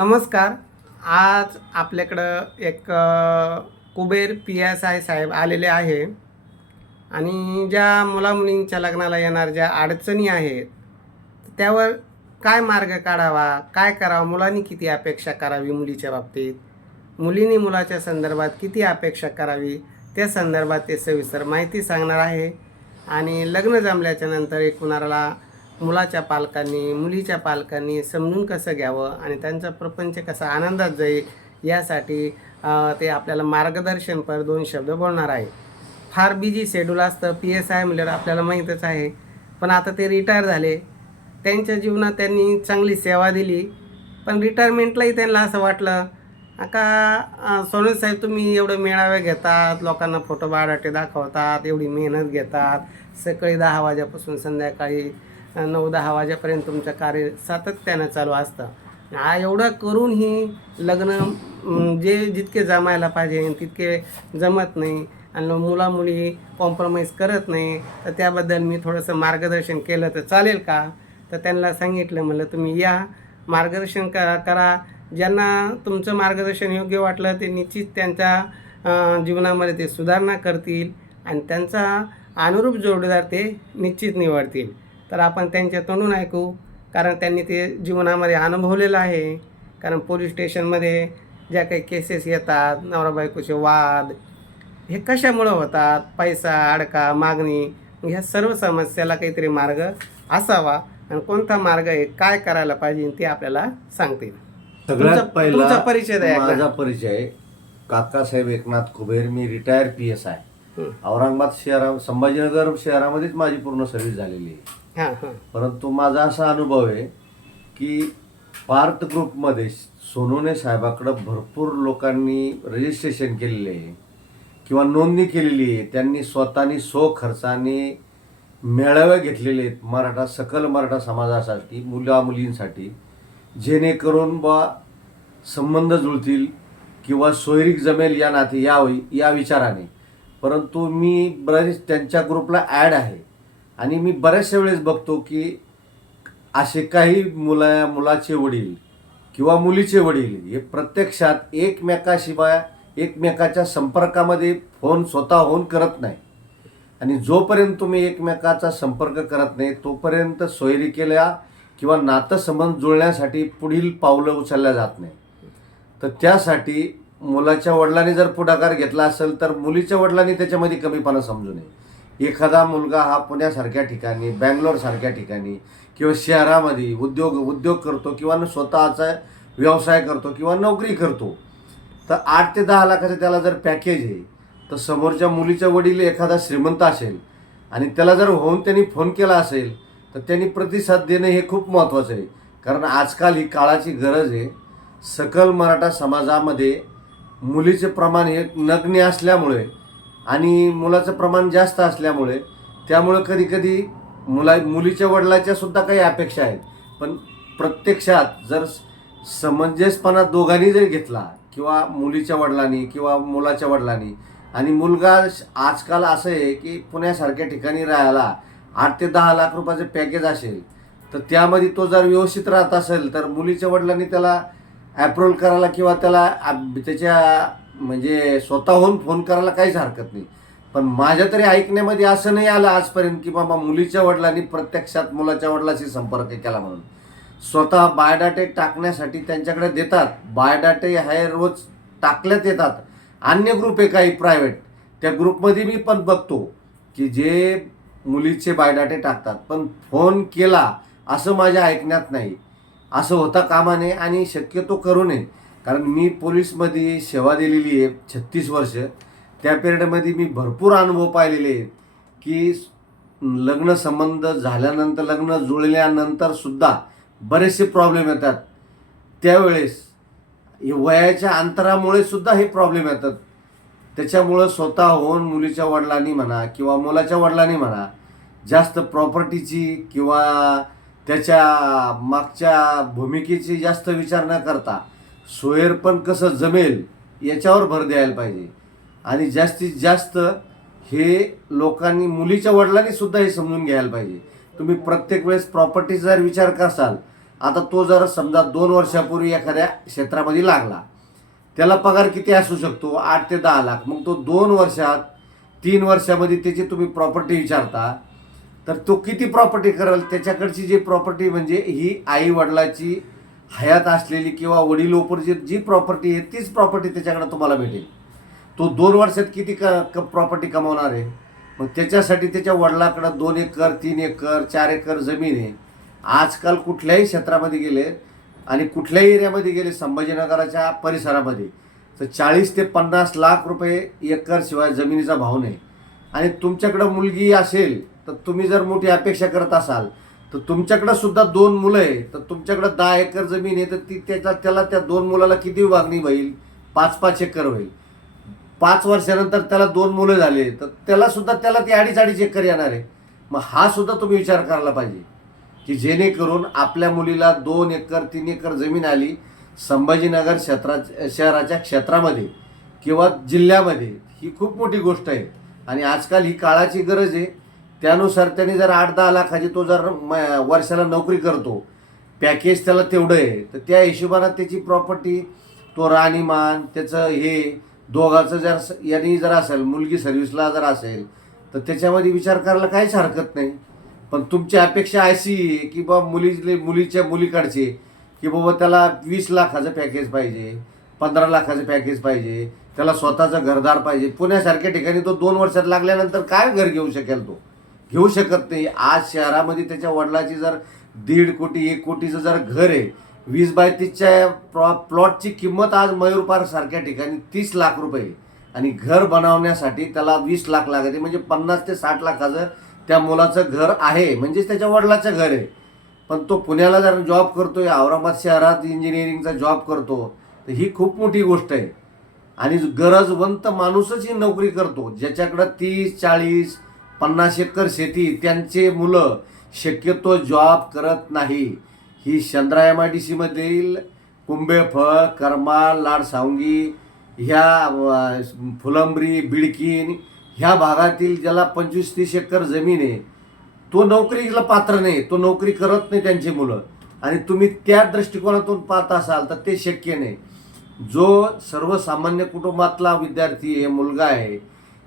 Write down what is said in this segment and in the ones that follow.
नमस्कार. आज आपल्याकडं एक कुबेर पी एस आय साहेब आलेले आहे. आणि ज्या मुलामुलींच्या लग्नाला येणार ज्या अडचणी आहेत त्यावर काय मार्ग काढावा काय करावं मुलांनी किती अपेक्षा करावी मुलीच्या बाबतीत? मुलींनी मुलाच्या संदर्भात किती अपेक्षा करावी? त्या संदर्भात ते सविस्तर माहिती सांगणार आहे. आणि लग्न जमल्याच्या नंतर एक कुणाला मुलाच्या पालकांनी मुलीच्या पालकांनी समजून कसं घ्यावं आणि त्यांचा प्रपंच कसा आनंदात जाईल यासाठी ते आपल्याला मार्गदर्शनपर दोन शब्द बोलणार आहे. फार बिजी शेड्यूल असतं पी एस आय म्हणल्यावर आपल्याला माहीतच आहे. पण आता ते रिटायर झाले. त्यांच्या जीवनात त्यांनी चांगली सेवा दिली. पण रिटायरमेंटलाही त्यांना असं वाटलं का सोनल साहेब तुम्ही एवढं मेळावे घेतात लोकांना फोटो बायोडाटे दाखवतात एवढी मेहनत घेतात सकाळी दहा वाजेपासून संध्याकाळी नऊ दहा वाजेपर्यंत तुमचं कार्य सातत्यानं चालू असतं. हा एवढं करूनही लग्न जे जितके जमायला पाहिजे तितके जमत नाही आणि मुलामुली कॉम्प्रोमाइज करत नाही तर त्याबद्दल मी थोडंसं मार्गदर्शन केलं तर चालेल का? तर त्यांना सांगितलं म्हणलं तुम्ही या मार्गदर्शन करा करा. ज्यांना तुमचं मार्गदर्शन योग्य वाटलं ते निश्चित त्यांच्या जीवनामध्ये ते सुधारणा करतील आणि त्यांचा अनुरूप जोडीदार ते निश्चित निवडतील. तर आपण त्यांच्या तोंडून ऐकू कारण त्यांनी ते जीवनामध्ये अनुभवलेलं आहे. कारण पोलीस स्टेशनमध्ये ज्या काही केसेस येतात नवरा बायकोचे वाद हे कशामुळं होतात? पैसा अडका मागणी ह्या सर्व समस्याला काहीतरी मार्ग असावा. आणि कोणता मार्ग आहे? काय करायला पाहिजे? ते आपल्याला सांगतील. सगळ्यात पहिला परिचय. माझा परिचय काकासाहेब एकनाथ कुबेर. मी रिटायर पी एस आहे. औरंगाबाद शहरा संभाजीनगर शहरामध्येच माझी पूर्ण सर्व्हिस झालेली आहे. परंतु माझा असा अनुभव आहे की पार्थ ग्रुपमध्ये सोनोने साहेबाकडं भरपूर लोकांनी रजिस्ट्रेशन केलेले आहे किंवा नोंदणी केलेली आहे. त्यांनी स्वतःनी सो खर्चाने मेळावे घेतलेले आहेत. मराठा सकल मराठा समाजासाठी मुला मुलींसाठी जेणेकरून बा संबंध जुळतील किंवा सोयरीक जमेल या नाते या या विचाराने. परंतु मी बरेच त्यांच्या ग्रुपला ॲड आहे. आणि मी बऱ्याचशा वेळेस बघतो की असे काही मुला मुलाचे वडील किंवा मुलीचे वडील हे प्रत्यक्षात एकमेकाशिवाय एकमेकाच्या संपर्कामध्ये फोन स्वतः होऊन करत नाही. आणि जोपर्यंत तुम्ही एकमेकाचा संपर्क करत नाही तोपर्यंत सोयरिकेला किंवा नातंसंबंध जुळण्यासाठी पुढील पावलं उचलल्या जात नाही. तर त्यासाठी मुलाच्या वडिलांनी जर पुढाकार घेतला असेल तर मुलीच्या वडिलांनी त्याच्यामध्ये कमीपणा समजू नये. एखादा मुलगा हा पुण्यासारख्या ठिकाणी बँगलोरसारख्या ठिकाणी किंवा शहरामध्ये उद्योग उद्योग करतो किंवा स्वतःचा व्यवसाय करतो किंवा नोकरी करतो तर आठ ते दहा लाखाचं त्याला जर पॅकेज आहे तर समोरच्या मुलीच्या वडील एखादा श्रीमंत असेल आणि त्याला जर होऊन त्यांनी फोन केला असेल तर त्यांनी प्रतिसाद देणं हे खूप महत्त्वाचं आहे. कारण आजकाल ही काळाची गरज आहे. सकल मराठा समाजामध्ये मुलीचे प्रमाण हे नग्न असल्यामुळे आणि मुलाचं प्रमाण जास्त असल्यामुळे त्यामुळं कधीकधी मुला मुलीच्या वडिलाच्या सुद्धा काही अपेक्षा आहेत. पण प्रत्यक्षात जर समंजसपणा दोघांनी जरी घेतला किंवा मुलीच्या वडिलांनी किंवा मुलाच्या वडिलांनी आणि मुलगा आजकाल असं आहे की पुण्यासारख्या ठिकाणी राहायला आठ ते दहा लाख रुपयाचं पॅकेज असेल तर त्यामध्ये तो जर व्यवस्थित राहत असेल तर मुलीच्या वडिलांनी त्याला ॲप्रोल करायला किंवा त्याला त्याच्या म्हणजे स्वतःहून फोन करायला काहीच हरकत नाही. पण माझ्या तरी ऐकण्यामध्ये असं नाही आलं आजपर्यंत की बाबा मुलीच्या वडिलांनी प्रत्यक्षात मुलाच्या वडिलाशी संपर्क केला म्हणून. स्वतः बायोडाटे टाकण्यासाठी त्यांच्याकडे देतात. बायोडाटे हे रोज टाकल्यात येतात. अन्य ग्रुप आहे काही प्रायव्हेट त्या ग्रुपमध्ये मी पण बघतो की जे मुलीचे बायोडाटे टाकतात. पण फोन केला असं माझ्या ऐकण्यात नाही. असं होता कामा नये आणि शक्यतो करू नये. कारण मी पोलीसमध्ये सेवा दिलेली आहे छत्तीस वर्ष. त्या पिरियडमध्ये मी भरपूर अनुभव पाहिलेले आहेत की लग्न संबंध झाल्यानंतर लग्न जुळल्यानंतर सुद्धा बरेचसे प्रॉब्लेम येतात. त्यावेळेस वयाच्या अंतरामुळे सुद्धा हे प्रॉब्लेम येतात. त्याच्यामुळं स्वतः होऊन मुलीच्या वडिलांनी म्हणा किंवा मुलाच्या वडिलांनी म्हणा जास्त प्रॉपर्टीची किंवा त्याच्या मागच्या भूमिकेची जास्त विचार न करता सोयरपण कसं जमेल याच्यावर भर द्यायला पाहिजे. आणि जास्तीत जास्त हे लोकांनी मुलीच्या वडिलांनी सुद्धा हे समजून घ्यायला पाहिजे. तुम्ही प्रत्येक वेळेस प्रॉपर्टीचा जर विचार करसाल आता तो जर समजा दोन वर्षापूर्वी एखाद्या क्षेत्रामध्ये लागला त्याला पगार किती असू शकतो? आठ ते दहा लाख. मग तो दोन वर्षात तीन वर्षामध्ये त्याची तुम्ही प्रॉपर्टी विचारता तर तो किती प्रॉपर्टी करेल? त्याच्याकडची जी प्रॉपर्टी म्हणजे ही आई वडिलाची हयात असलेली किंवा वडिलोपरिचित जी प्रॉपर्टी आहे तीच प्रॉपर्टी त्याच्याकडे तुम्हाला भेटेल तो दोन वर्षात किती क क प्रॉपर्टी कमावणार आहे? मग त्याच्यासाठी त्याच्या वडिलाकडं दोन एकर तीन एकर चार एकर जमीन आहे. आजकाल कुठल्याही क्षेत्रामध्ये गेले आणि कुठल्याही एरियामध्ये गेले संभाजीनगराच्या परिसरामध्ये तर चाळीस ते पन्नास लाख रुपये एकर शिवाय जमिनीचा भाव नाही. आणि तुमच्याकडं मुलगी असेल तर तुम्ही जर मोठी अपेक्षा करत असाल तर तुमच्याकडं सुद्धा दोन मुलं आहे तर तुमच्याकडं दहा एकर जमीन आहे तर ती त्याच्या त्याला त्या दोन मुलाला किती वागणी होईल? पाच पाच एकर होईल. पाच वर्षानंतर त्याला दोन मुलं झाले तर त्याला सुद्धा त्याला ती अडीच अडीच एकर येणार आहे. मग हा सुद्धा तुम्ही विचार करायला पाहिजे की जेणेकरून आपल्या मुलीला दोन एकर तीन एकर जमीन आली संभाजीनगर क्षेत्रा शहराच्या क्षेत्रामध्ये किंवा जिल्ह्यामध्ये ही खूप मोठी गोष्ट आहे. आणि आजकाल ही काळाची गरज आहे त्यानुसार त्यांनी जर आठ दहा लाखाची तो जर म- वर्षाला नोकरी करतो पॅकेज त्याला तेवढं आहे तर त्या हिशोबानं त्याची प्रॉपर्टी तो राहणीमान त्याचं हे दोघाचं जर यांनी जर असेल मुलगी सर्व्हिसला जर असेल तर त्याच्यामध्ये विचार करायला काहीच हरकत नाही. पण तुमची अपेक्षा अशी आहे की बा मुली मुलीच्या मुलीकडचे की बाबा त्याला वीस लाखाचं पॅकेज पाहिजे पंधरा लाखाचं पॅकेज पाहिजे त्याला स्वतःचं घरदार पाहिजे. पुण्यासारख्या ठिकाणी तो दोन वर्षात लागल्यानंतर काय घर घेऊ शकेल तो? घेऊ शकत नाही. आज शहरामध्ये त्याच्या वडिलाची जर दीड कोटी एक कोटीचं जर घर आहे वीस बाय तीसच्या प्लॉ प्लॉटची किंमत आज मयूरपार सारख्या ठिकाणी तीस लाख रुपये आणि घर बनवण्यासाठी त्याला वीस लाख लागते म्हणजे पन्नास ते साठ लाखाचं त्या मुलाचं घर आहे. म्हणजेच त्याच्या वडिलाचं घर आहे. पण तो पुण्याला जर जॉब करतोय औरंगाबाद शहरात इंजिनिअरिंगचा जॉब करतो तर ही खूप मोठी गोष्ट आहे. आणि गरजवंत माणूसच ही नोकरी करतो ज्याच्याकडं तीस चाळीस पन्नास एकर शेती त्यांचे मुलं शक्यतो जॉब करत नाही. ही चंद्रा एम आय डी सीमधील कुंभेफळ करमाल लाडसावंगी ह्या फुलंबरी बिडकीन ह्या भागातील ज्याला पंचवीस तीस एकर जमीन आहे तो नोकरीला पात्र नाही तो नोकरी करत नाही त्यांची मुलं. आणि तुम्ही त्या दृष्टिकोनातून पाहत असाल तर ते शक्य नाही. जो सर्वसामान्य कुटुंबातला विद्यार्थी आहे मुलगा आहे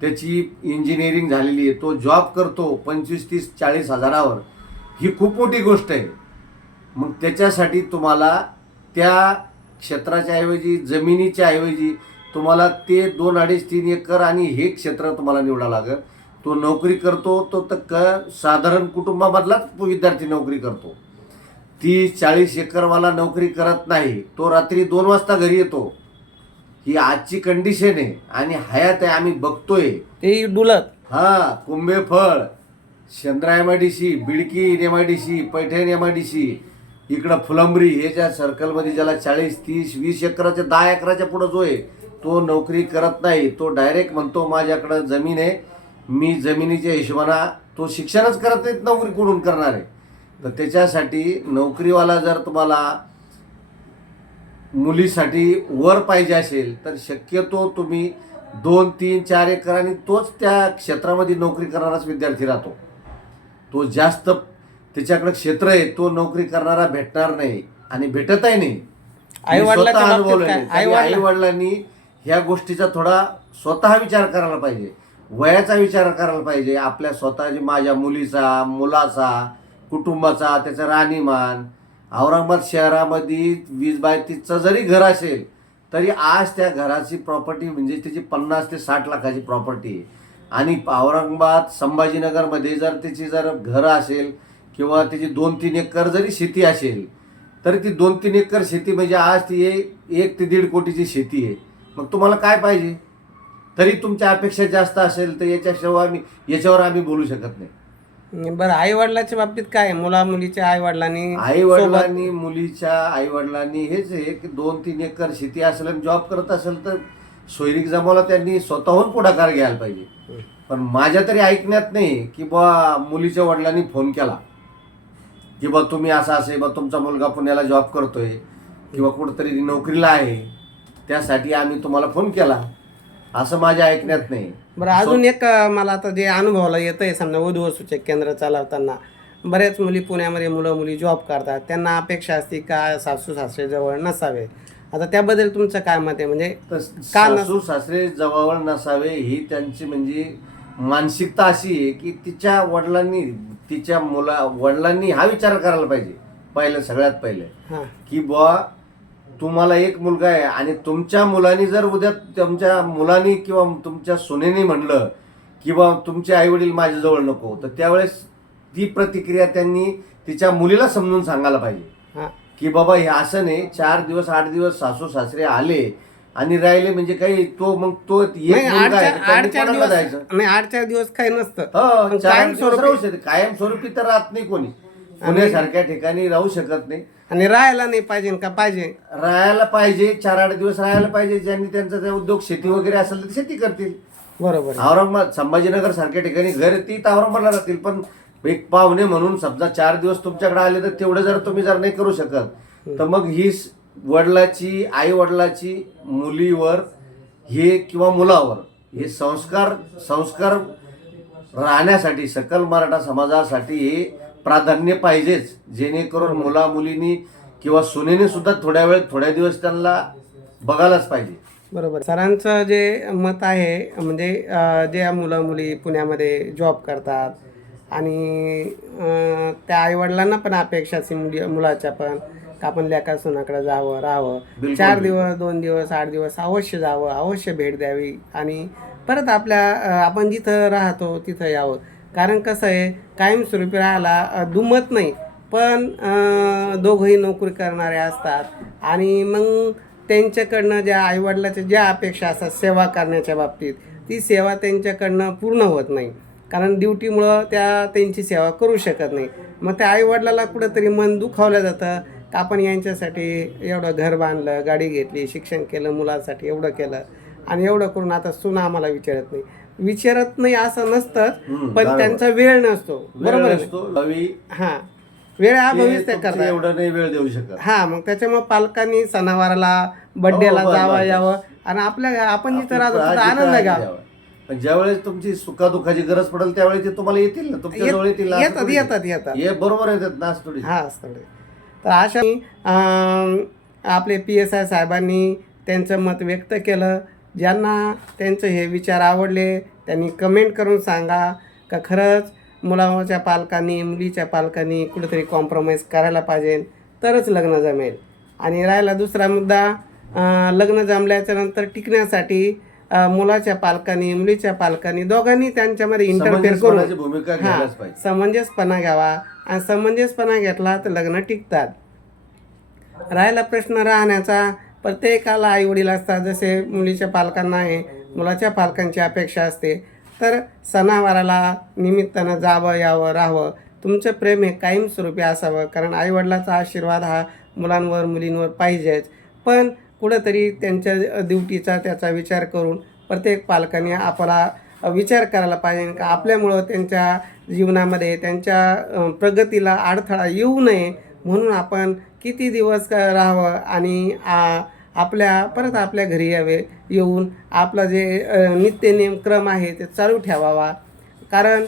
त्याची इंजिनिअरिंग झालेली आहे. तो जॉब करतो पंचवीस तीस चाळीस हजारावर. ही खूप मोठी गोष्ट आहे. मग त्याच्यासाठी तुम्हाला त्या क्षेत्राच्या ऐवजी जमिनीच्या ऐवजी तुम्हाला ते दोन अडीच तीन एकर आणि हे क्षेत्र तुम्हाला निवडावं लागेल. तो नोकरी करतो तो तर क साधारण कुटुंबामधलाच विद्यार्थी नोकरी करतो. ती चाळीस एकरवाला नोकरी करत नाही. तो रात्री दोन वाजता घरी येतो. ही आजची कंडिशन आहे. आणि हयात आहे आम्ही बघतोय. ते डुलत. हा Kumbhephal Chandra M I D C Bidki M I D C Paithan M I D C इकडं फुलंब्री हे ज्या सर्कलमध्ये ज्याला चाळीस तीस वीस एकराच्या दहा एकराच्या पुढं जो आहे तो नोकरी करत नाही. तो डायरेक्ट म्हणतो माझ्याकडं जमीन आहे. मी जमिनीच्या हिशोबानं तो शिक्षणच करत नाहीत नोकरी कुठून करणार आहे. तर त्याच्यासाठी नोकरीवाला जर तुम्हाला मुलीसाठी वर पाहिजे असेल तर शक्यतो तुम्ही दोन तीन चार एकर आणि तोच त्या क्षेत्रामध्ये नोकरी करणाराच विद्यार्थी राहतो. तो जास्त त्याच्याकडे क्षेत्र आहे तो नोकरी करणारा भेटणार नाही आणि भेटतही नाही. आई वडिलांनी ह्या गोष्टीचा थोडा स्वतः विचार करायला पाहिजे. वयाचा विचार करायला पाहिजे. आपल्या स्वतःची माझ्या मुलीचा मुलाचा कुटुंबाचा त्याचा राहणीमान औरंगाबाद शहरामध्ये वीस बाय तीसचं जरी घर असेल तरी आज त्या घराची प्रॉपर्टी म्हणजे त्याची पन्नास ते साठ लाखाची प्रॉपर्टी आहे. आणि औरंगाबाद संभाजीनगरमध्ये जर त्याची जर घरं असेल किंवा त्याची दोन तीन एकर जरी शेती असेल तरी ती दोन तीन एकर शेती म्हणजे आज ती एक एक ते दीड कोटीची शेती आहे. मग तुम्हाला काय पाहिजे? तरी तुमच्या अपेक्षा जास्त असेल तर याच्याशिवाय आम्ही याच्यावर आम्ही बोलू शकत नाही. बरं आई वडिलाच्या बाबतीत काय? मुला मुलीच्या आई वडिलांनी आई वडिलांनी मुलीच्या आई वडिलांनी हेच आहे की दोन तीन एकर शेती असेल आणि जॉब करत असेल तर सोयरीक जमावला त्यांनी स्वतःहून पुढाकार घ्यायला पाहिजे. पण माझ्या तरी ऐकण्यात नाही की बा मुलीच्या वडिलांनी फोन केला. की बा तुम्ही असं असे बा तुमचा मुलगा पुण्याला जॉब करतोय किंवा कुठंतरी नोकरीला आहे त्यासाठी आम्ही तुम्हाला फोन केला. असं माझ्या ऐकण्यात नाही. बरं अजून एक अं, मला आता जे अनुभवाला येत आहे समजा वधू सूचक केंद्र चालवताना बऱ्याच मुली पुण्यामध्ये मुलं मुली जॉब करतात त्यांना अपेक्षा असते का सासू सासरे जवळ नसावे? आता त्याबद्दल तुमचं काय मत आहे? म्हणजे तर का नस- सासू सासरे जवळ नसावे ही त्यांची म्हणजे मानसिकता अशी आहे की तिच्या वडिलांनी तिच्या मुला वडिलांनी हा विचार करायला पाहिजे पहिलं सगळ्यात पहिले. हां. की बुवा तुम्हाला एक मुलगा आहे आणि तुमच्या मुलांनी जर उद्या तुमच्या मुलांनी किंवा तुमच्या सुनेने म्हणलं की बा तुमचे आई वडील माझ्याजवळ नको तर त्यावेळेस ती प्रतिक्रिया त्यांनी तिच्या मुलीला समजून सांगायला पाहिजे. की बाबा हे असं नाही चार दिवस आठ दिवस सासू सासरे आले आणि राहिले म्हणजे काही तो मग तो जायचं? आठ चार दिवस काही नसतं. हो पण चार कायम दिवस स्वरूपी- राहू शकते. कायम स्वरूपी तर राहत नाही कोणी. पुण्यासारख्या ठिकाणी राहू शकत नाही. आणि राहायला नाही पाहिजे का पाहिजे राहायला पाहिजे चार आठ दिवस राहायला पाहिजे ज्यांनी त्यांचा ते उद्योग शेती वगैरे असेल तर शेती करतील बरोबर आहे. औरंगाबाद संभाजीनगर सारख्या ठिकाणी घर ती तर औरंगाबादला राहतील पण एक पाहुणे म्हणून समजा चार दिवस तुमच्याकडे आले तर तेवढं जर तुम्ही जर नाही करू शकत तर मग ही स- वडिलाची आई वडिलाची मुलीवर हे किंवा मुलावर हे संस्कार संस्कार राहण्यासाठी सकल मराठा समाजासाठी हे प्राधान्य पाहिजेच. जेणेकरून मुला मुलींनी किंवा सुनेने सुद्धा थोड्या वेळ थोड्या दिवस त्यांना बघायलाच पाहिजे. बरोबर. सरांचं जे मत आहे म्हणजे ज्या मुलं मुली पुण्यामध्ये जॉब करतात आणि त्या आईवडिलांना पण अपेक्षा असते मुली मुलाच्या पण का आपण लेका सुनाकडे जावं राहावं. चार दिवस दोन दिवस आठ दिवस अवश्य जावं अवश्य भेट द्यावी आणि परत आपल्या आपण जिथं राहतो तिथं यावं. कारण कसं आहे कायमस्वरूपी राहायला दुमत नाही. पण दोघंही नोकरी करणारे असतात. आणि मग त्यांच्याकडनं ज्या आईवडिलाच्या ज्या अपेक्षा असतात सेवा करण्याच्या बाबतीत ती सेवा त्यांच्याकडनं पूर्ण होत नाही. कारण ड्युटीमुळं त्या त्यांची सेवा करू शकत नाही. मग त्या आईवडिलाला कुठंतरी मन दुखावलं जातं का आपण यांच्यासाठी एवढं घर बांधलं गाडी घेतली शिक्षण केलं मुलासाठी एवढं केलं. आणि एवढं करून आता सुना आम्हाला विचारत नाही. विचारत नाही असं हम्म, पण. त्यांचा वेळ नसतो. बरोबर नसतो गावी हां. वेळ ते तुमचं करतात एवढं नाही वेळ देऊ शकत. हा मग त्याच्यामुळे पालकांनी सणावाराला बड्डेला हो, बस, जावं यावं. आणि आपल्या आपण जिथं राहतो आनंद आहे घ्या द्यावा. पण ज्यावेळेस तुमची सुखादुखाची गरज पडेल त्यावेळेस ते तुम्हाला येतील ना? तुमच्या जवळ येतील येतात थोडी. येतात येतात. हे बरोबर येतात ना थोडी. हा असतं ते. तर अशा आपले पी एस आय साहेबांनी त्यांचं मत व्यक्त केलं. ज्यांना त्यांचं हे विचार आवडले त्यांनी कमेंट करून सांगा. का खरंच मुलाच्या पालकांनी मुलीच्या पालकांनी कुठेतरी कॉम्प्रोमाइज करायला पाहिजे तरच लग्न जमेल. आणि राहिला दुसरा मुद्दा लग्न जमल्याच्या नंतर टिकण्यासाठी मुलाच्या पालकांनी मुलीच्या पालकांनी दोघांनी त्यांच्यामध्ये इंटरफेअर करून हा समंजसपणा घ्यावा. आणि समंजसपणा घेतला तर लग्न टिकतात. राहिला प्रश्न राहण्याचा प्रत्येकाला आईवडील असतात जसे मुलीच्या पालकांना आहे मुलाच्या पालकांची अपेक्षा असते. तर सणावाराला निमित्तानं जावं यावं राहावं तुमचं प्रेम हे कायमस्वरूपी असावं कारण आईवडिलाचा आशीर्वाद हा मुलांवर मुलींवर पाहिजेच. पण कुठंतरी त्यांच्या ड्युटीचा त्याचा विचार करून प्रत्येक पालकांनी आपला विचार करायला पाहिजे का आपल्यामुळं त्यांच्या जीवनामध्ये त्यांच्या प्रगतीला अडथळा येऊ नये म्हणून आपण किती दिवस राहावं आणि आ, आपल्या परत आपल्या घरी यावे येऊन आपला जे अ, नित्य आहे ते चालू ठेवावा. कारण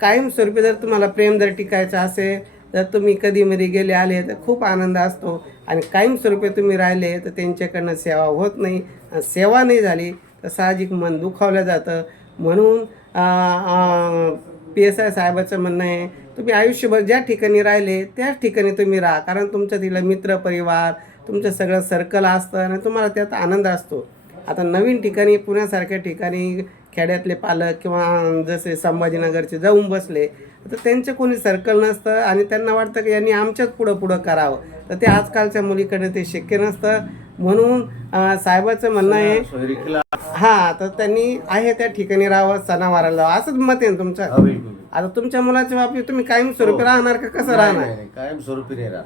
कायमस्वरूपी जर तुम्हाला प्रेम जर टिकायचं असेल तर तुम्ही कधीमध्ये गेले आले तर खूप आनंद असतो. आणि कायमस्वरूपी तुम्ही राहिले तर त्यांच्याकडनं सेवा होत नाही. आणि सेवा नाही झाली तर साहजिक मन दुखावलं जातं. म्हणून पी एस आय साहेबाचं म्हणणं आहे तुम्ही आयुष्यभर ज्या ठिकाणी राहिले त्याच ठिकाणी तुम्ही राहा. कारण तुमच्या तिला मित्र परिवार तुमचं सगळं सर्कल असतं आणि तुम्हाला त्यात आनंद असतो. आता नवीन ठिकाणी पुण्यासारख्या ठिकाणी खेड्यातले पालक किंवा जसे संभाजीनगरचे जाऊन बसले तर त्यांचं कोणी सर्कल नसतं आणि त्यांना वाटतं की यांनी आमच्याच पुढं पुढं करावं. तर ते आजकालच्या मुलीकडे ते शक्य नसतं. म्हणून साहेबाचं म्हणणं आहे हा तर त्यांनी आहे त्या ठिकाणी राहावं सणावाराला असंच मत आहे ना तुमचं? हा, आता तुमच्या मुलाच्या बाबतीत तुम्ही कायमस्वरूपी राहणार का कसं राहणार? नाही, नाही, राहत.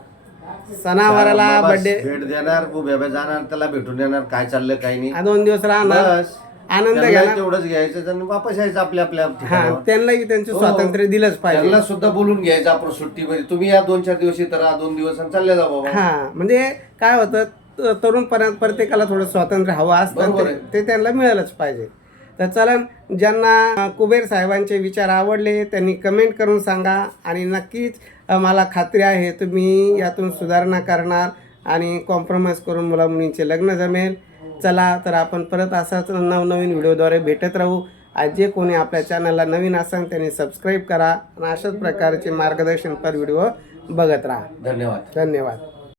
सणावाराला बर्थडे भेट देणार जाणार त्याला भेटून येणार काय चाललं काय नाही. दोन दिवस राहणार. आनंद त्यांना घ्यायला तेवढंच घ्यायचं आणि वापस यायचं आपल्या आपल्या हा ठिकाणावर. त्यांनाही त्यांचं हो. स्वातंत्र्य दिलंच पाहिजे त्यांना सुद्धा बोलून घ्यायचं आपण सुट्टीमध्ये तुम्ही या दोन चार दिवस इथं राहा दोन दिवस आणि चालले जा बाबा हा म्हणजे काय होतं त- तरुणपणात प्रत्येकाला थोडं स्वातंत्र्य हवं असतं बरोबर ते- आहे. ते त्यांना मिळालंच पाहिजे तर चला ज्यांना अ, कुबेर साहेबांचे विचार आवडले त्यांनी कमेंट करून सांगा आणि नक्कीच अ, मला खात्री आहे तुम्ही यातून सुधारणा करणार आणि कॉम्प्रोमाइज करून मुला मुलींचे लग्न जमेल चला तर आपण परत असाच नवनवीन व्हिडिओद्वारे भेटत राहू. आज जे कोणी आपल्या चॅनलला नवीन असाल त्यांनी सबस्क्राईब करा आणि अशाच प्रकारचे मार्गदर्शनपर व्हिडिओ बघत राहा. धन्यवाद. धन्यवाद.